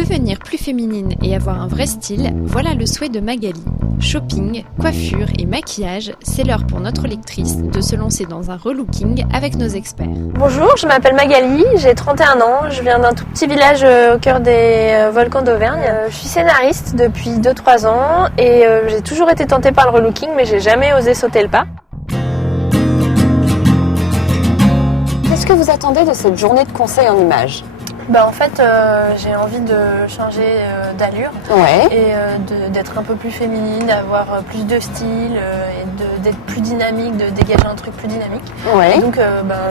Devenir plus féminine et avoir un vrai style, voilà le souhait de Magali. Shopping, coiffure et maquillage, c'est l'heure pour notre lectrice de se lancer dans un relooking avec nos experts. Bonjour, je m'appelle Magali, j'ai 31 ans, je viens d'un tout petit village au cœur des volcans d'Auvergne. Je suis scénariste depuis 2-3 ans et j'ai toujours été tentée par le relooking mais j'ai jamais osé sauter le pas. Qu'est-ce que vous attendez de cette journée de conseil en images ? En fait, j'ai envie de changer d'allure et d'être un peu plus féminine, d'avoir plus de style et d'être plus dynamique, de dégager un truc plus dynamique. Ouais. Et donc,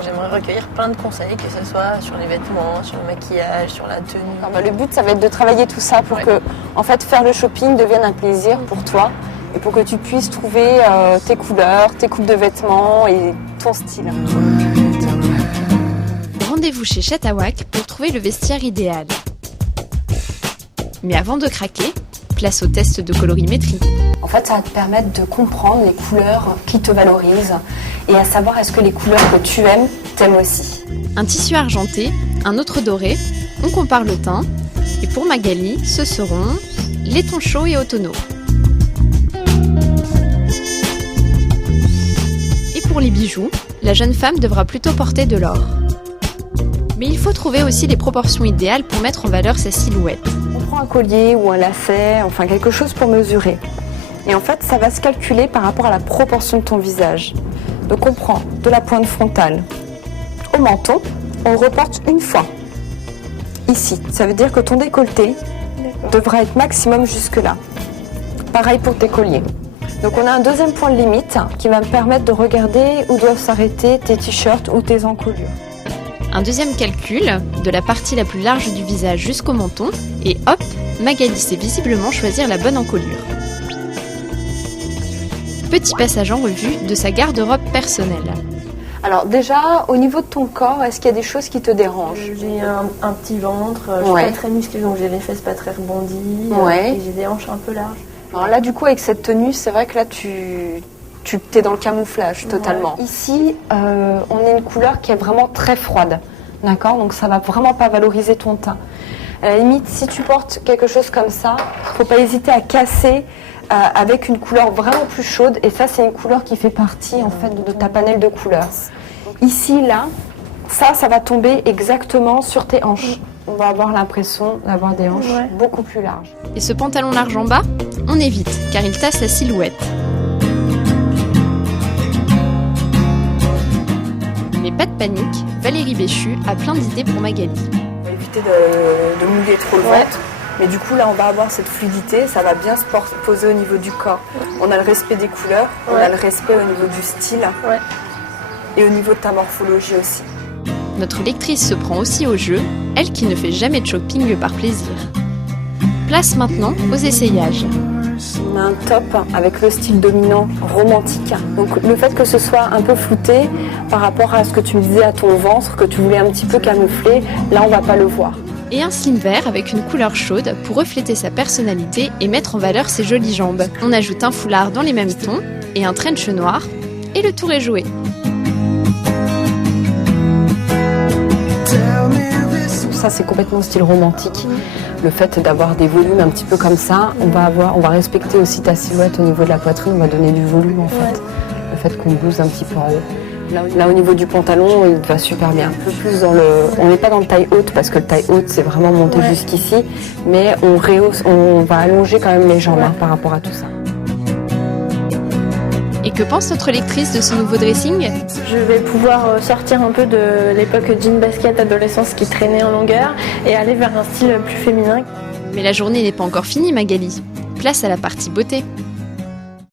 j'aimerais recueillir plein de conseils, que ce soit sur les vêtements, sur le maquillage, sur la tenue. Le but, ça va être de travailler tout ça pour que, en fait, faire le shopping devienne un plaisir pour toi et pour que tu puisses trouver tes couleurs, tes coupes de vêtements et ton style. Rendez-vous chez Chatawak pour trouver le vestiaire idéal. Mais avant de craquer, place au test de colorimétrie. En fait, ça va te permettre de comprendre les couleurs qui te valorisent et à savoir est-ce que les couleurs que tu aimes, t'aimes aussi. Un tissu argenté, un autre doré, on compare le teint. Et pour Magali, ce seront les tons chauds et automnaux. Et pour les bijoux, la jeune femme devra plutôt porter de l'or. Mais il faut trouver aussi les proportions idéales pour mettre en valeur sa silhouette. On prend un collier ou un lacet, enfin quelque chose pour mesurer. Et en fait, ça va se calculer par rapport à la proportion de ton visage. Donc on prend de la pointe frontale au menton, on le reporte une fois. Ici, ça veut dire que ton décolleté devra être maximum jusque là. Pareil pour tes colliers. Donc on a un deuxième point de limite qui va me permettre de regarder où doivent s'arrêter tes t-shirts ou tes encolures. Un deuxième calcul, de la partie la plus large du visage jusqu'au menton, et hop, Magali sait visiblement choisir la bonne encolure. Petit passage en revue de sa garde-robe personnelle. Alors déjà, au niveau de ton corps, est-ce qu'il y a des choses qui te dérangent ? J'ai un petit ventre, je suis pas très musclée donc j'ai les fesses pas très rebondies et j'ai des hanches un peu larges. Alors là, du coup, avec cette tenue, c'est vrai que là, tu t'es dans le camouflage totalement. Ouais. Ici, on a une couleur qui est vraiment très froide, d'accord ? Donc ça va vraiment pas valoriser ton teint. À la limite, si tu portes quelque chose comme ça, faut pas hésiter à casser avec une couleur vraiment plus chaude. Et ça, c'est une couleur qui fait partie en fait de ta panel de couleurs. Ici, là, ça va tomber exactement sur tes hanches. On va avoir l'impression d'avoir des hanches beaucoup plus larges. Et ce pantalon large en bas, on évite, car il tasse la silhouette. Mais pas de panique, Valérie Béchu a plein d'idées pour Magali. On va éviter de mouiller trop le ventre, mais du coup là on va avoir cette fluidité, ça va bien se poser au niveau du corps. On a le respect des couleurs, on a le respect au niveau du style et au niveau de ta morphologie aussi. Notre lectrice se prend aussi au jeu, elle qui ne fait jamais de shopping par plaisir. Place maintenant aux essayages. On a un top avec le style dominant romantique. Donc le fait que ce soit un peu flouté par rapport à ce que tu me disais à ton ventre, que tu voulais un petit peu camoufler, là on va pas le voir. Et un slim vert avec une couleur chaude pour refléter sa personnalité et mettre en valeur ses jolies jambes. On ajoute un foulard dans les mêmes tons et un trench noir et le tour est joué. Ça c'est complètement style romantique. Le fait d'avoir des volumes un petit peu comme ça, on va respecter aussi ta silhouette au niveau de la poitrine, on va donner du volume en fait. Le fait qu'on blouse un petit peu en haut. Là au niveau du pantalon, il va super bien. Un peu plus on n'est pas dans le taille haute parce que le taille haute c'est vraiment monté jusqu'ici, mais on va allonger quand même les jambes par rapport à tout ça. Et que pense notre lectrice de ce nouveau dressing ? Je vais pouvoir sortir un peu de l'époque jean basket adolescence qui traînait en longueur et aller vers un style plus féminin. Mais la journée n'est pas encore finie, Magali. Place à la partie beauté.